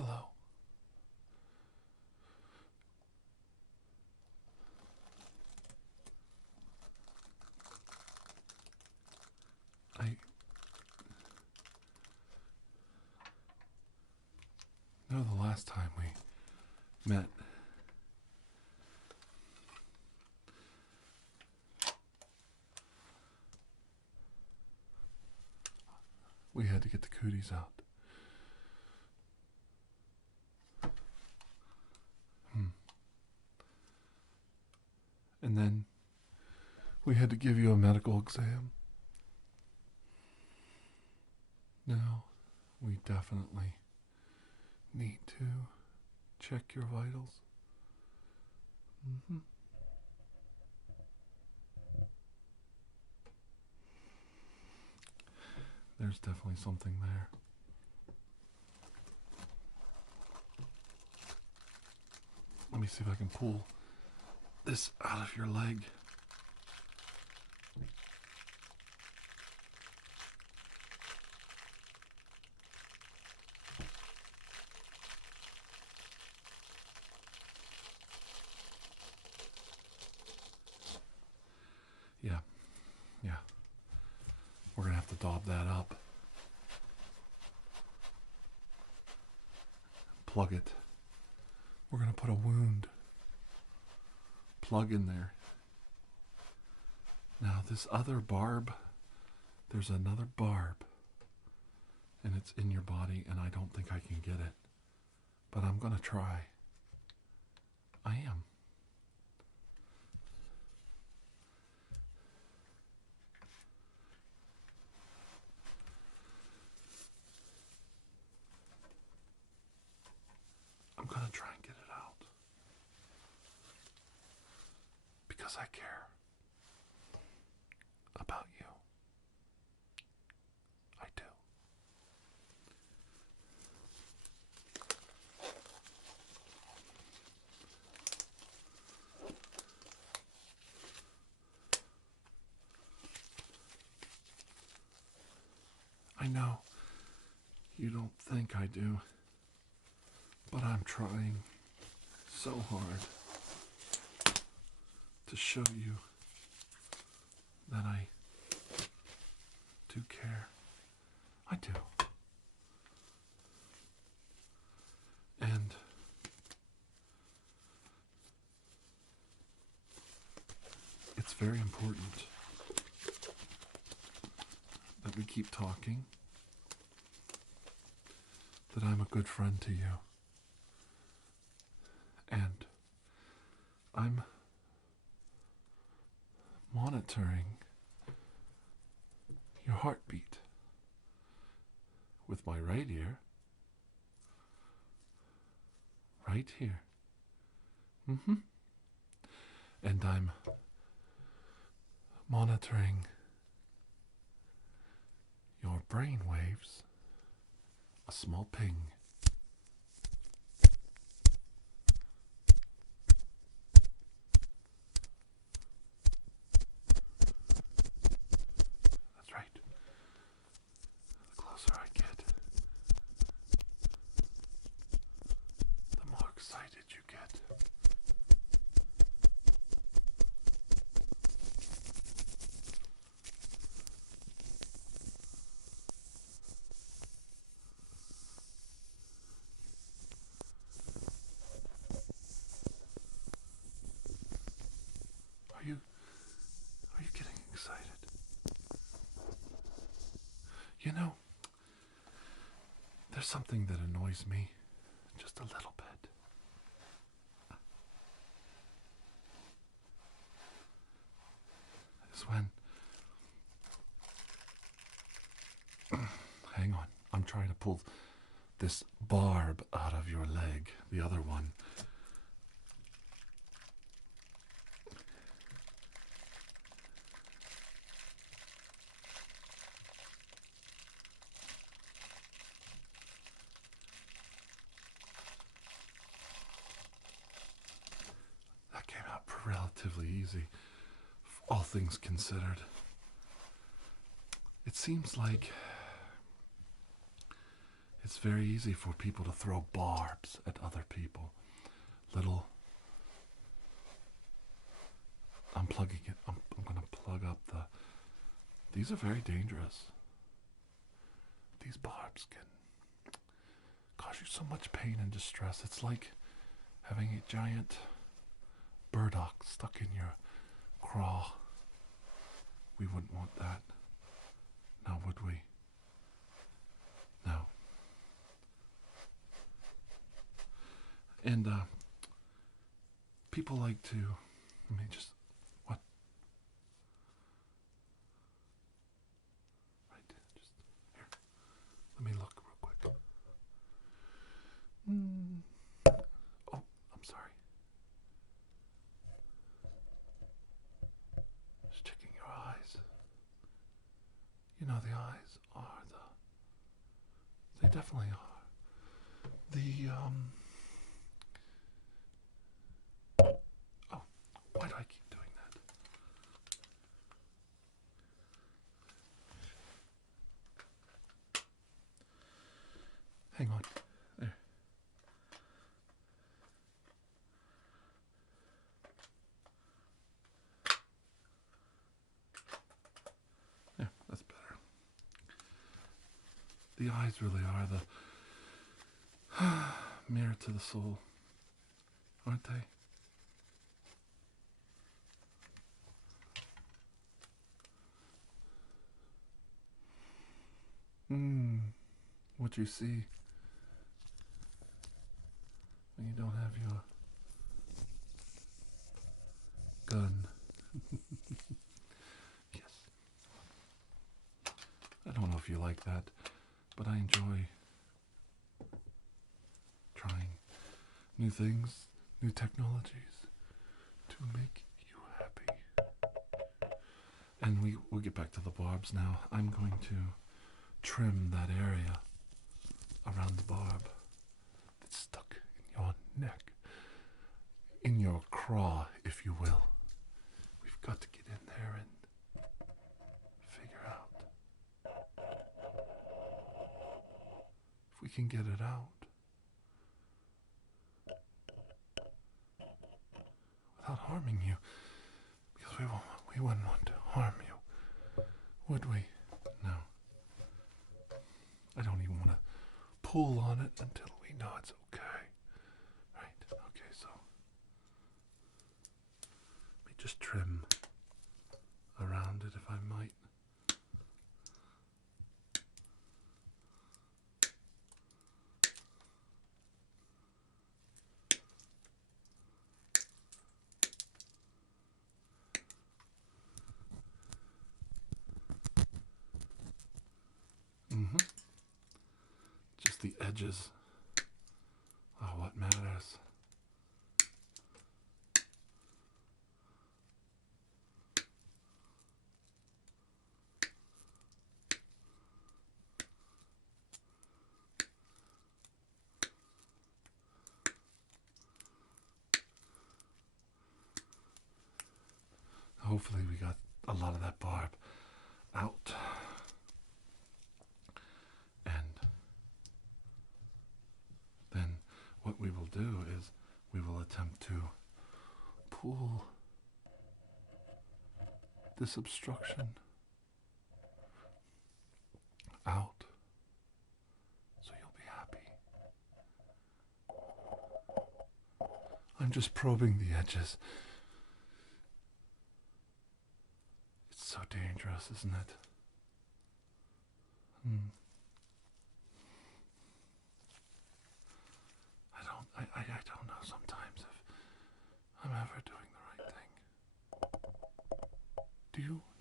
Hello. I know the last time we met, we had to get the cooties out. And then we had to give you a medical exam. Now, we definitely need to check your vitals. There's definitely something there. Let me see if I can pull this out of your leg. Yeah. We're gonna have to daub that up. Plug it. We're gonna put a wound plug in there. Now, this other barb, there's another barb, and it's in your body, and I don't think I can get it. But I'm gonna try. I am. I'm gonna try and get it out. Because I care about you. I do. I know you don't think I do, but I'm trying so hard to show you that I do care. I do. And it's very important that we keep talking, that I'm a good friend to you, and I'm monitoring your heartbeat with my right ear, right here. And I'm monitoring your brain waves, a small ping. That's right. The closer I get, the more excited you get. Are you getting excited? You know, there's something that annoys me just a little bit. Is when hang on, I'm trying to pull this barb out of your leg, the other one. That came out relatively easy, all things considered. It seems like It's very easy for people to throw barbs at other people. Little. I'm plugging it. I'm going to plug up the. These are very dangerous. These barbs can cause you so much pain and distress. It's like having a giant burdock stuck in your craw. We wouldn't want that. Now, would we? No. And people like to. Let me just. What? Right. Just here. Let me look real quick. Oh, I'm sorry. Just checking your eyes. You know, the eyes are they definitely are. Oh, why do I keep doing that? Hang on. There. Yeah, that's better. The eyes really are the mirror to the soul, aren't they? What you see when you don't have your gun. Yes. I don't know if you like that, but I enjoy trying new things, new technologies to make you happy. And we'll get back to the barbs now. I'm going to trim that area around the barb that's stuck in your neck, in your craw, if you will. We've got to get in there and figure out if we can get it out without harming you, because we wouldn't want to harm you, would we? No. I don't even want to pull on it until we know it's okay. Right, okay, so let me just trim around it if I might. Just the edges are what matters. Hopefully we got a lot of that barb out. And then what we will do is we will attempt to pull this obstruction out so you'll be happy. I'm just probing the edges. It's so dangerous, isn't it? I don't know sometimes if I'm ever doing the right thing.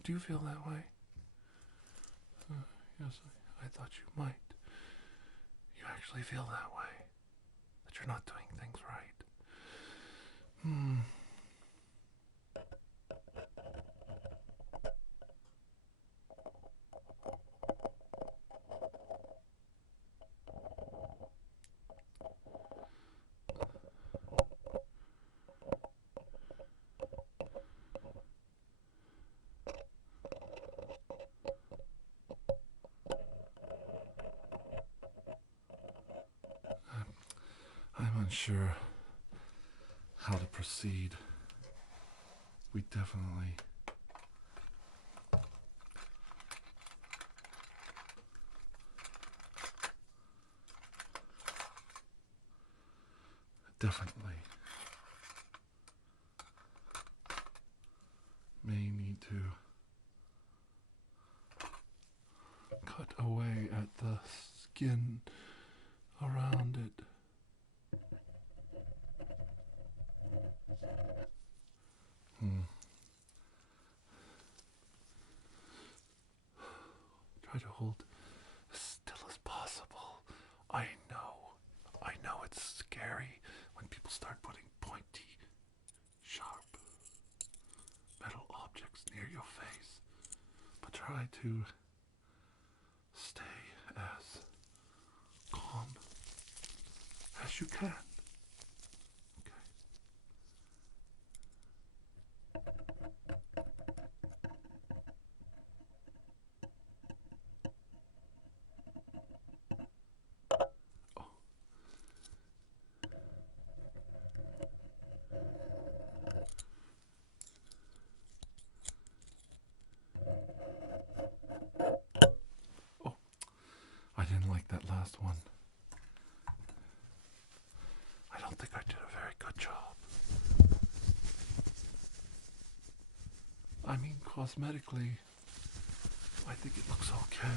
Do you feel that way? Yes, I thought you might. You actually feel that way, that you're not doing things right. unsure how to proceed. We definitely may need to cut away at the skin around it. Try to hold as still as possible. I know it's scary when people start putting pointy, sharp metal objects near your face, but try to stay as calm as you can. I didn't like that last one. I don't think I did a very good job. I mean, cosmetically, I think it looks okay.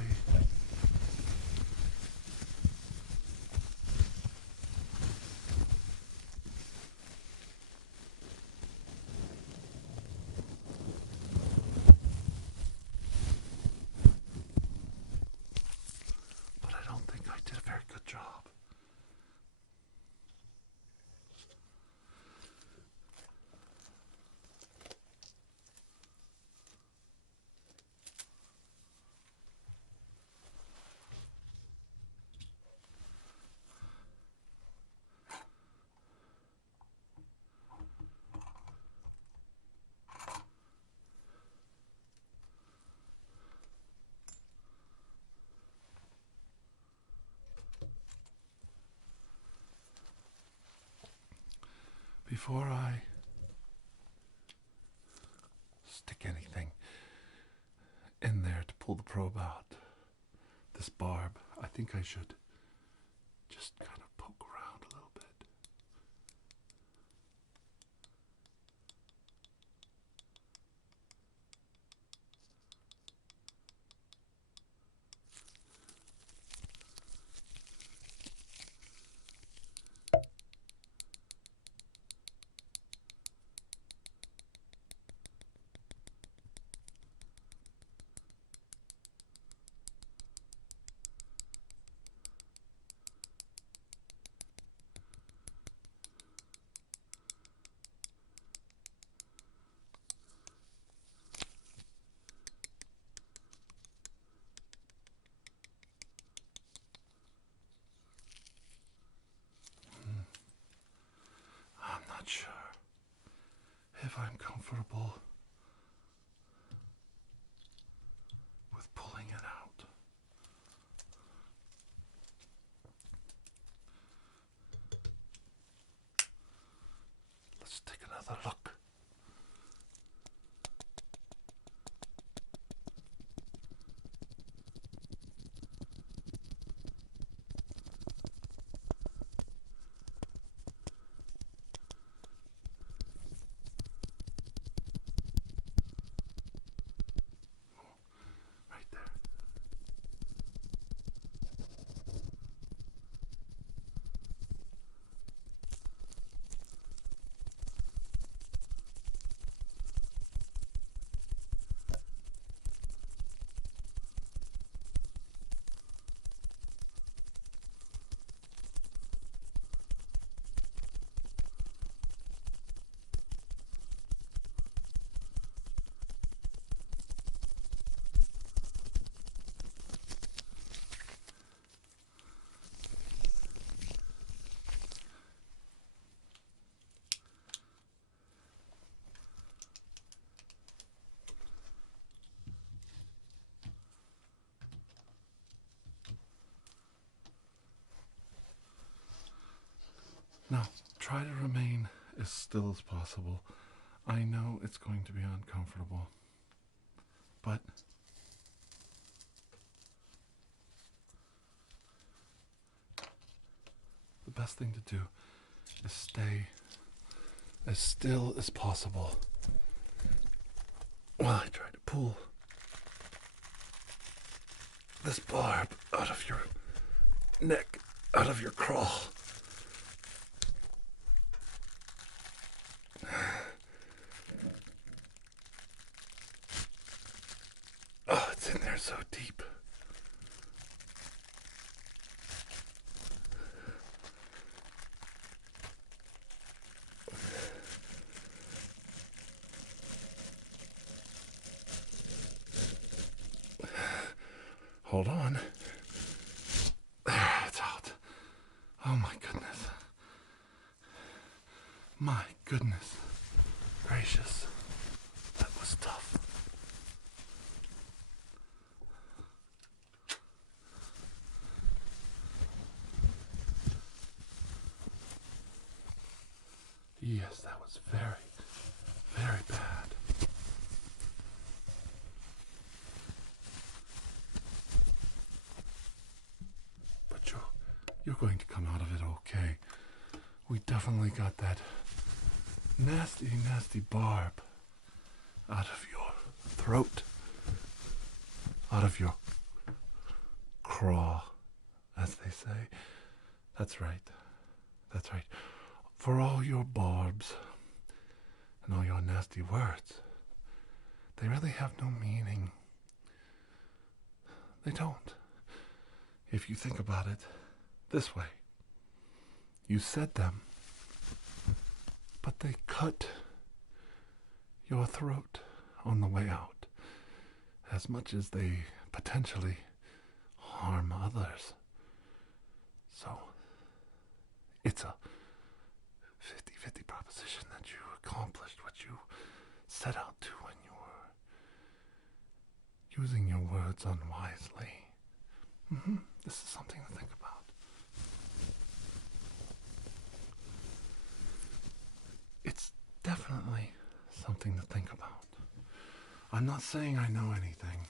But I don't think I did a very good job. Before I stick anything in there to pull the probe out, this barb, I think I should just kind of poke around a little bit. I'm not sure if I'm comfortable with pulling it out. Let's take another look. Now, try to remain as still as possible. I know it's going to be uncomfortable, but the best thing to do is stay as still as possible while I try to pull this barb out of your neck, out of your craw. Oh, it's in there so deep. Hold on. There, it's out. Oh my goodness. My goodness gracious. That was tough. Yes, that was very, very bad. You're going to come out of it okay. We definitely got that nasty, nasty barb out of your throat, out of your craw, as they say. That's right. That's right. For all your barbs and all your nasty words, they really have no meaning. They don't. If you think about it this way. You said them, but they cut your throat on the way out, as much as they potentially harm others. So, it's a 50-50 proposition that you accomplished what you set out to when you were using your words unwisely. This is something to think about. It's definitely something to think about. I'm not saying I know anything,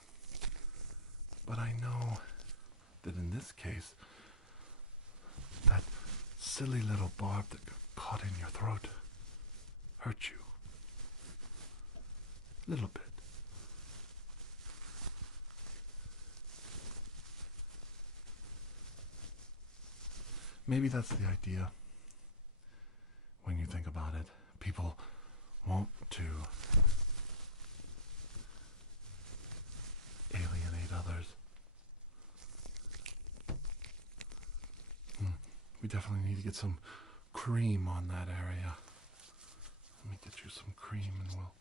but I know that in this case, that silly little barb that got caught in your throat hurt you. A little bit. Maybe that's the idea when you think about it. People want to alienate others. We definitely need to get some cream on that area. Let me get you some cream and we'll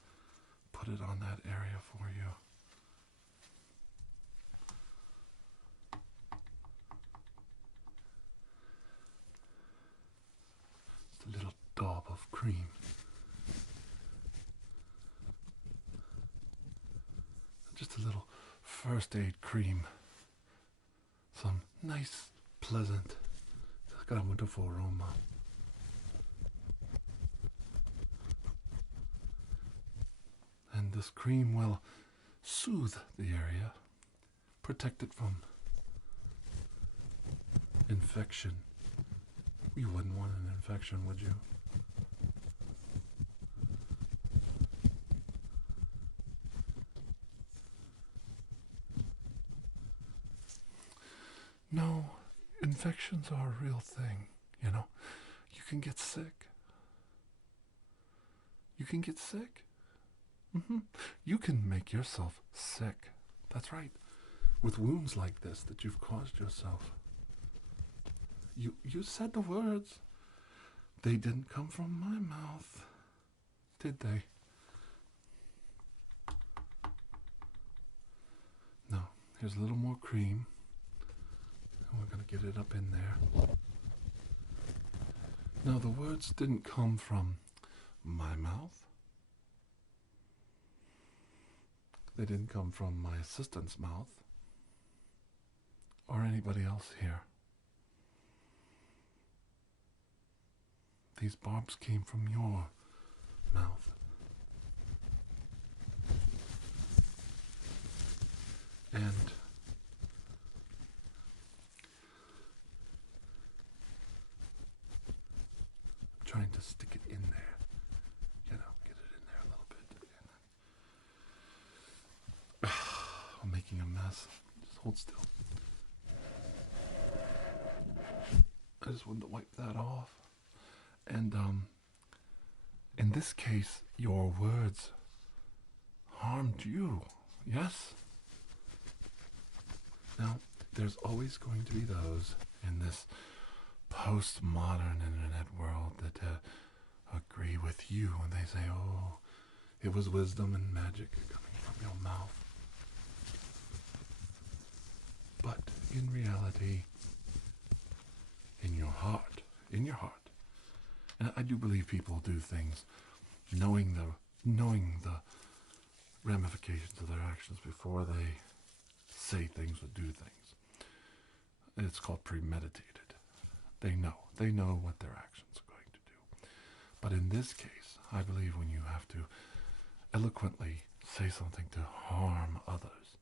put it on that area for you. Just a little daub of cream. Just a little first aid cream. Some nice, pleasant, it's got a wonderful aroma. And this cream will soothe the area, protect it from infection. You wouldn't want an infection, would you? No, infections are a real thing, you know. You can get sick. You can get sick. You can make yourself sick. That's right. With wounds like this that you've caused yourself. You said the words. They didn't come from my mouth, did they? No. Here's a little more cream. And we're going to get it up in there. No, the words didn't come from my mouth. They didn't come from my assistant's mouth. Or anybody else here. these barbs came from your mouth. And trying to stick it in there, get it in there a little bit. I'm making a mess. Just hold still. I just wanted to wipe that off. And in this case, your words harmed you. Yes? Now, there's always going to be those in this postmodern internet world that agree with you when they say, oh, it was wisdom and magic coming from your mouth. But in reality, in your heart, and I do believe people do things knowing the ramifications of their actions before they say things or do things. It's called premeditated. They know what their actions are going to do. But in this case, I believe when you have to eloquently say something to harm others,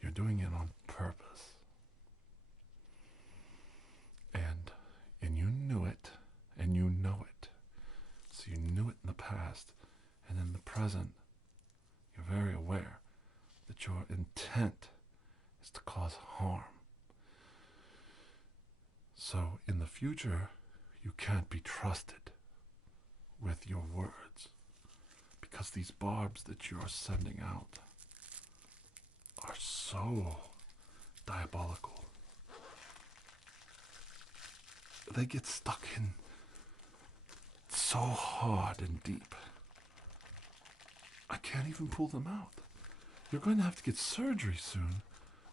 you're doing it on purpose. And you knew it, and you know it. So you knew it in the past, and in the present, you're very aware that your intent is to cause harm. So in the future, you can't be trusted with your words, because these barbs that you are sending out are so diabolical. They get stuck in so hard and deep. I can't even pull them out. You're going to have to get surgery soon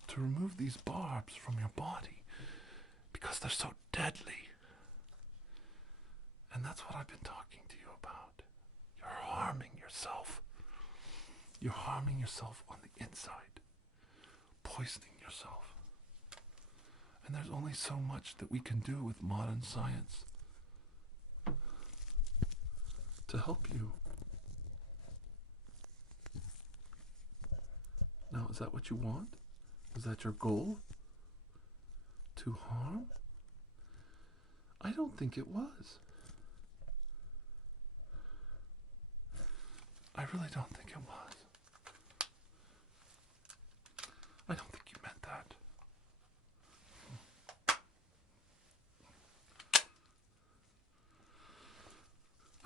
to remove these barbs from your body because they're so deadly. And that's what I've been talking to you about. You're harming yourself. You're harming yourself on the inside, poisoning yourself. And there's only so much that we can do with modern science to help you. Now, is that what you want? Is that your goal? To harm? I don't think it was. I really don't think it was. I don't think you meant that.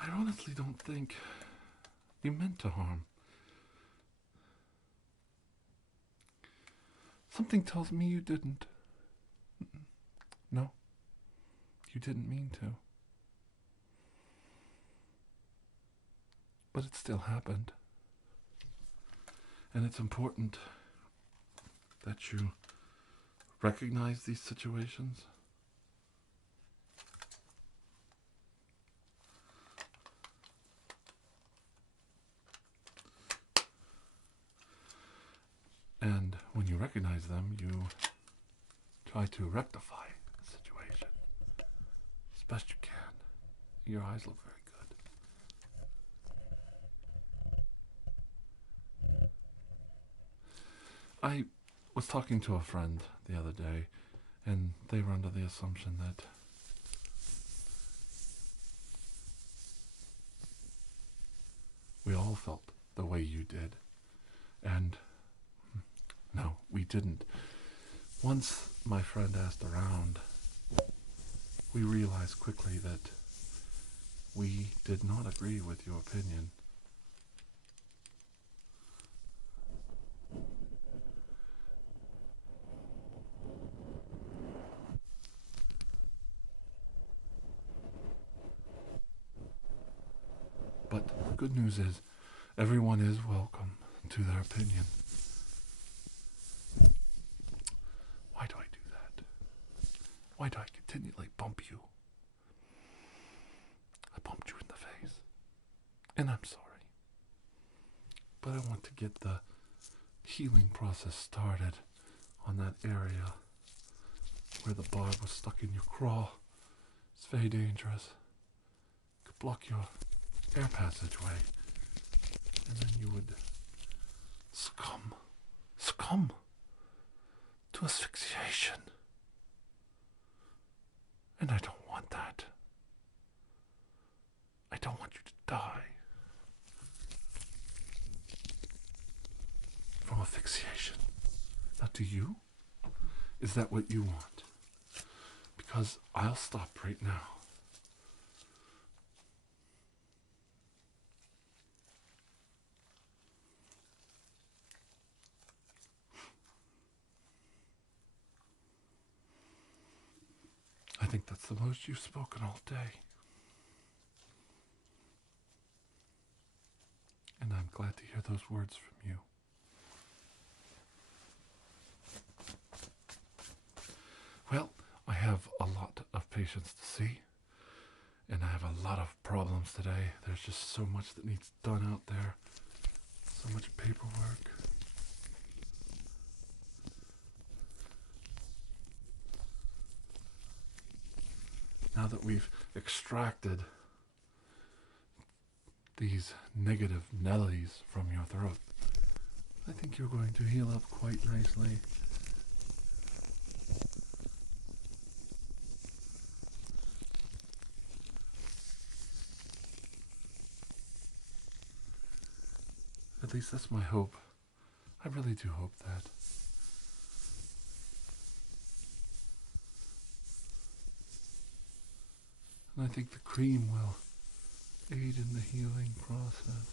I honestly don't think you meant to harm. Something tells me you didn't. No, you didn't mean to. But it still happened. And it's important that you recognize these situations. And when you recognize them, you try to rectify the situation as best you can. Your eyes look very good. I was talking to a friend the other day, and they were under the assumption that we all felt the way you did. And no, we didn't. Once my friend asked around, we realized quickly that we did not agree with your opinion. But the good news is, everyone is welcome to their opinion. Why do I do that? Why do I continually bump you? I bumped you in the face. And I'm sorry. But I want to get the healing process started on that area where the barb was stuck in your craw. It's very dangerous. block your air passageway, and then you would succumb to asphyxiation. And I don't want that. I don't want you to die from asphyxiation. Now, do you? Is that what you want? Because I'll stop right now. I think that's the most you've spoken all day. And I'm glad to hear those words from you. Well, I have a lot of patients to see, and I have a lot of problems today. There's just so much that needs done out there, so much paperwork. Now that we've extracted these negative Nellies from your throat, I think you're going to heal up quite nicely. At least that's my hope. I really do hope that. And I think the cream will aid in the healing process.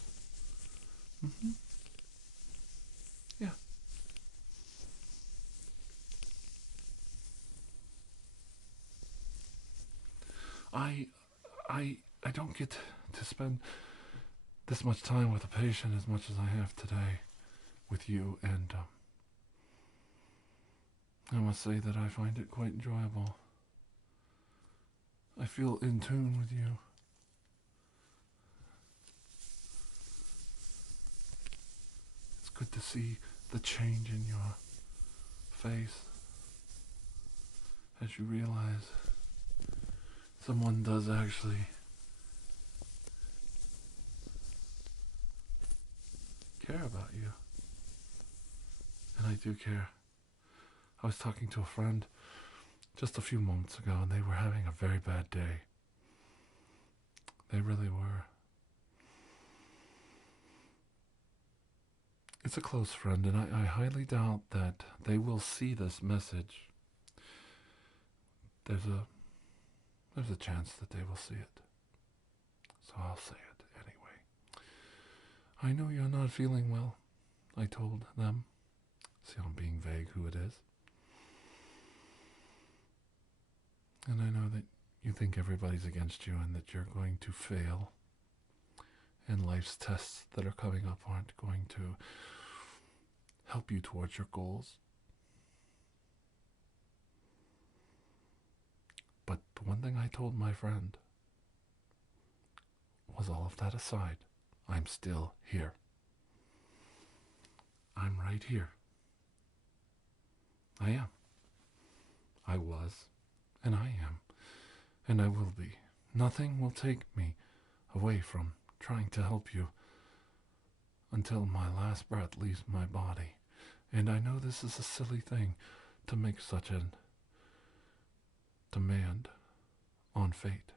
Yeah. I don't get to spend this much time with a patient as much as I have today with you, and I must say that I find it quite enjoyable. I feel in tune with you. It's good to see the change in your face as you realize someone does actually care about you. And I do care. I was talking to a friend just a few moments ago, and they were having a very bad day. They really were. It's a close friend, and I highly doubt that they will see this message. There's a chance that they will see it. So I'll say it anyway. I know you're not feeling well, I told them. See, I'm being vague who it is. And I know that you think everybody's against you and that you're going to fail. And life's tests that are coming up aren't going to help you towards your goals. But the one thing I told my friend was, all of that aside, I'm still here. I'm right here. I am. I was, and I am, and I will be. Nothing will take me away from trying to help you until my last breath leaves my body. And I know this is a silly thing to make such a demand on fate,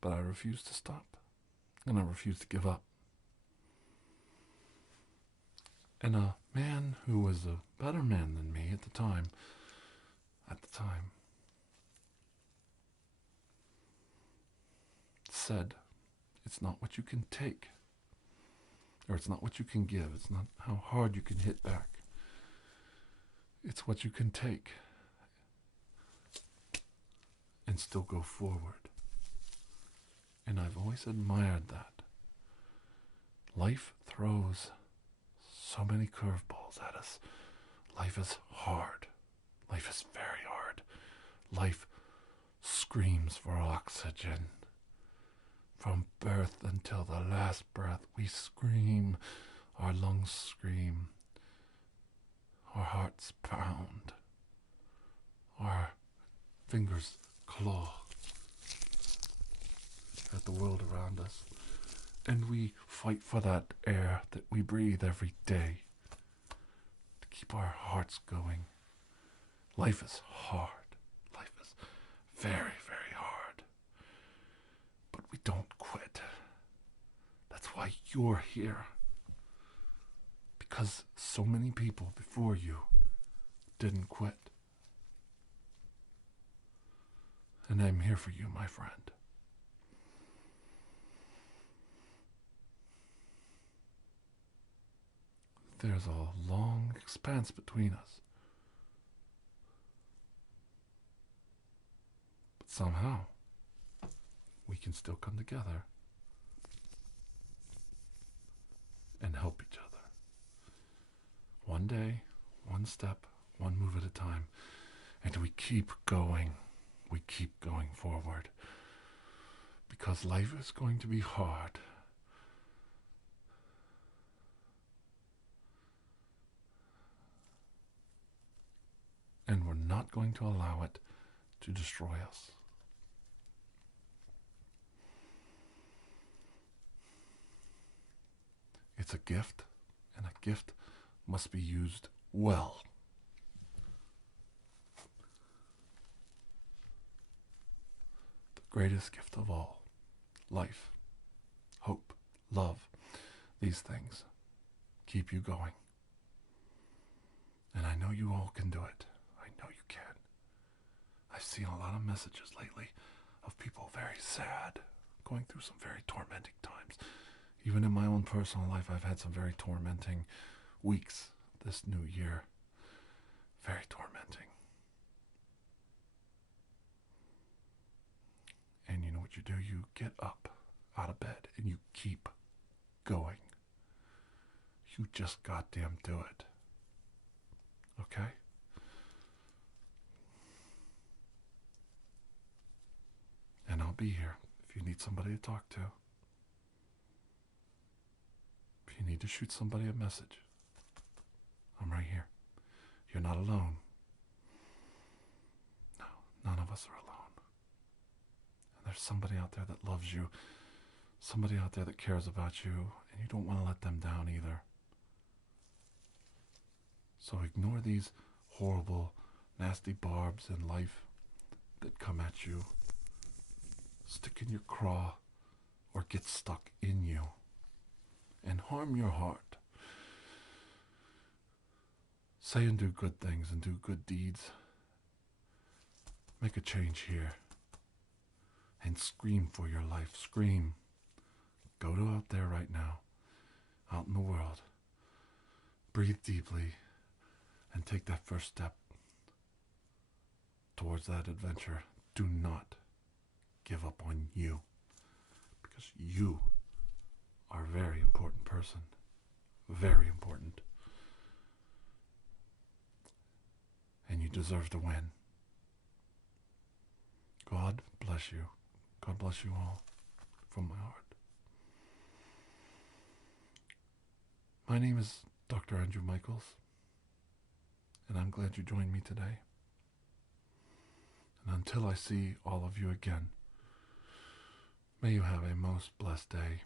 but I refuse to stop, and I refuse to give up. And a man who was a better man than me at the time, said, it's not what you can take, or it's not what you can give, it's not how hard you can hit back, it's what you can take and still go forward. And I've always admired that. Life throws so many curveballs at us. Life is hard. Life is very hard. Life screams for oxygen. From birth until the last breath, we scream. Our lungs scream. Our hearts pound. Our fingers claw at the world around us, and we fight for that air that we breathe every day to keep our hearts going. Life is hard. Life is very, very hard. But we don't quit. That's why you're here. Because so many people before you didn't quit. And I'm here for you, my friend. There's a long expanse between us. But somehow, we can still come together and help each other. One day, one step, one move at a time. And we keep going. We keep going forward. Because life is going to be hard. And we're not going to allow it to destroy us. It's a gift, and a gift must be used well. The greatest gift of all, life, hope, love, these things keep you going. And I know you all can do it. I know you can. I've seen a lot of messages lately of people very sad, going through some very tormenting times. Even in my own personal life, I've had some very tormenting weeks this new year. Very tormenting. And you know what you do? You get up out of bed and you keep going. You just goddamn do it. Okay? And I'll be here if you need somebody to talk to. If you need to shoot somebody a message, I'm right here. You're not alone. No, none of us are alone. And there's somebody out there that loves you, somebody out there that cares about you, and you don't want to let them down either. So ignore these horrible, nasty barbs in life that come at you, stick in your craw, or get stuck in you, and harm your heart. Say and do good things and do good deeds. Make a change here. And scream for your life. Scream. Go to out there right now, out in the world. Breathe deeply and take that first step towards that adventure. Do not give up on you, because you are a very important person. Very important. And you deserve to win. God bless you. God bless you all from my heart. My name is Dr. Andrew Michaels, and I'm glad you joined me today. And until I see all of you again, may you have a most blessed day.